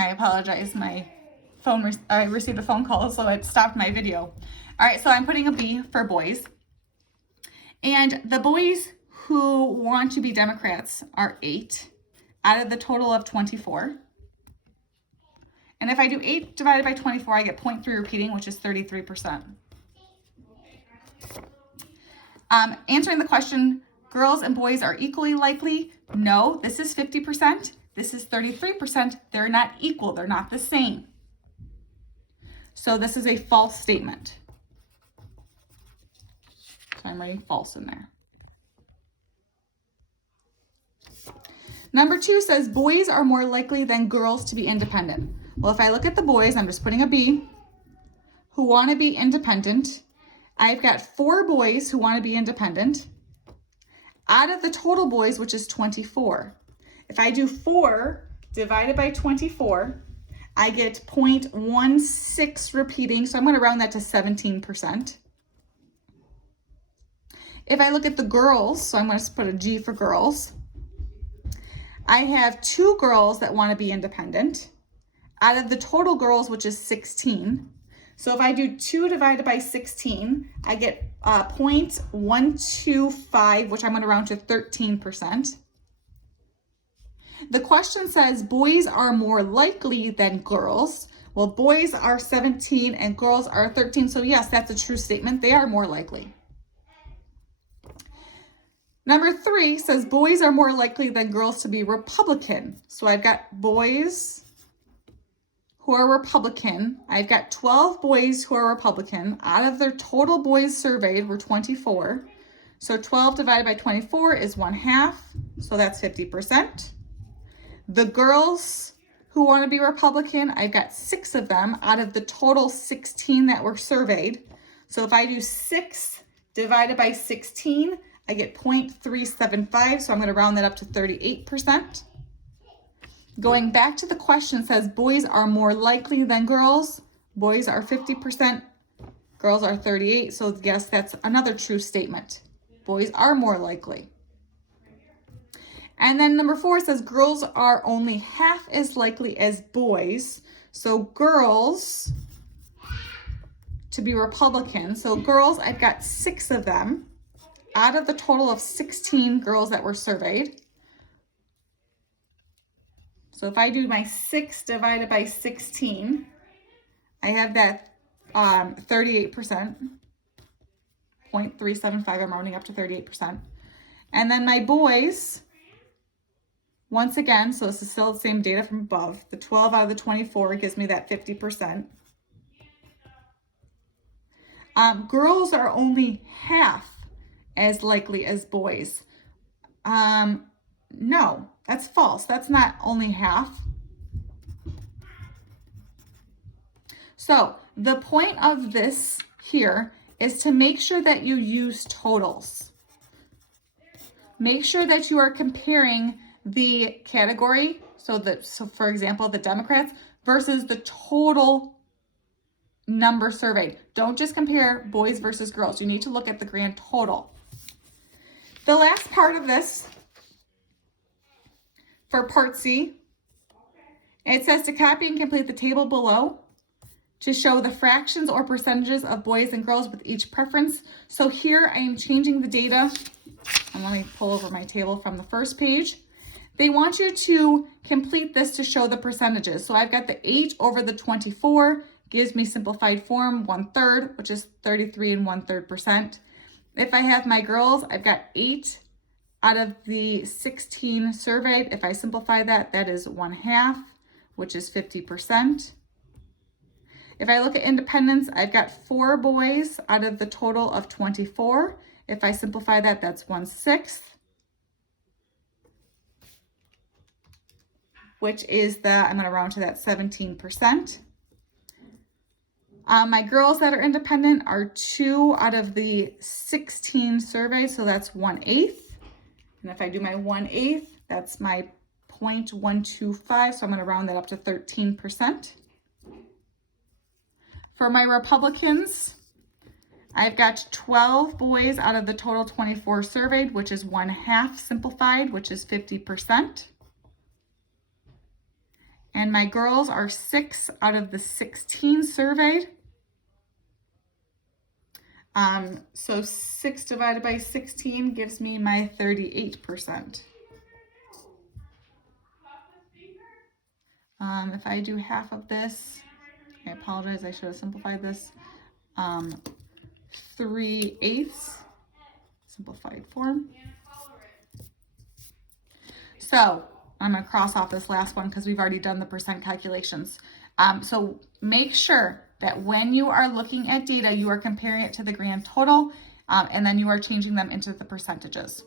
I apologize, my phone, I received a phone call, so it stopped my video. All right, so I'm putting a B for boys. And the boys who want to be Democrats are 8 out of the total of 24. And if I do 8 divided by 24, I get 0.3 repeating, which is 33%. Answering the question, girls and boys are equally likely. No, this is 50%. This is 33%. They're not equal. They're not the same. So this is a false statement. So I'm writing false in there. Number 2 says boys are more likely than girls to be independent. Well, if I look at the boys, I'm just putting a B, who want to be independent. I've got 4 boys who want to be independent out of the total boys, which is 24. If I do 4 divided by 24, I get 0.16 repeating, so I'm going to round that to 17%. If I look at the girls, so I'm going to put a G for girls, I have 2 girls that want to be independent out of the total girls, which is 16. So if I do 2 divided by 16, I get 0.125, which I'm going to round to 13%. The question says boys are more likely than girls. Well, boys are 17 and girls are 13. So yes, that's a true statement. They are more likely. Number 3 says boys are more likely than girls to be Republican. So I've got boys who are Republican. I've got 12 boys who are Republican. Out of their total boys surveyed were 24. So 12 divided by 24 is 1/2. So that's 50%. The girls who want to be Republican, I've got 6 of them out of the total 16 that were surveyed. So if I do 6 divided by 16, I get 0.375. So I'm going to round that up to 38%. Going back to the question, says boys are more likely than girls. Boys are 50%, girls are 38%. So yes, that's another true statement. Boys are more likely. And then number 4 says girls are only half as likely as boys. So girls to be Republican. So girls, I've got 6 of them out of the total of 16 girls that were surveyed. So if I do my 6 divided by 16, I have that 38%, 0.375, I'm rounding up to 38%. And then my boys, once again, so this is still the same data from above, the 12 out of the 24 gives me that 50%. Girls are only half as likely as boys. No, that's false. That's not only half. So the point of this here is to make sure that you use totals. Make sure that you are comparing the category, so for example, the Democrats versus the total number surveyed. Don't just compare boys versus girls. You need to look at the grand total. The last part of this, for part C, it says to copy and complete the table below to show the fractions or percentages of boys and girls with each preference. So here I am changing the data. And let me pull over my table from the first page. They want you to complete this to show the percentages. So I've got the 8 over the 24 gives me simplified form 1/3, which is 33 1/3%. If I have my girls, I've got 8 out of the 16 surveyed. If I simplify that, that is 1/2, which is 50%. If I look at independents, I've got 4 boys out of the total of 24. If I simplify that, that's 1/6, which is I'm going to round to that 17%. My girls that are independent are 2 out of the 16 surveyed, so that's 1/8. And if I do my 1/8, that's my 0.125, so I'm going to round that up to 13%. For my Republicans, I've got 12 boys out of the total 24 surveyed, which is 1/2 simplified, which is 50%. And my girls are 6 out of the 16 surveyed. So 6 divided by 16 gives me my 38%. If I do half of this, I apologize, I should have simplified this. 3/8 simplified form. So I'm going to cross off this last one because we've already done the percent calculations. So make sure that when you are looking at data, you are comparing it to the grand total, and then you are changing them into the percentages.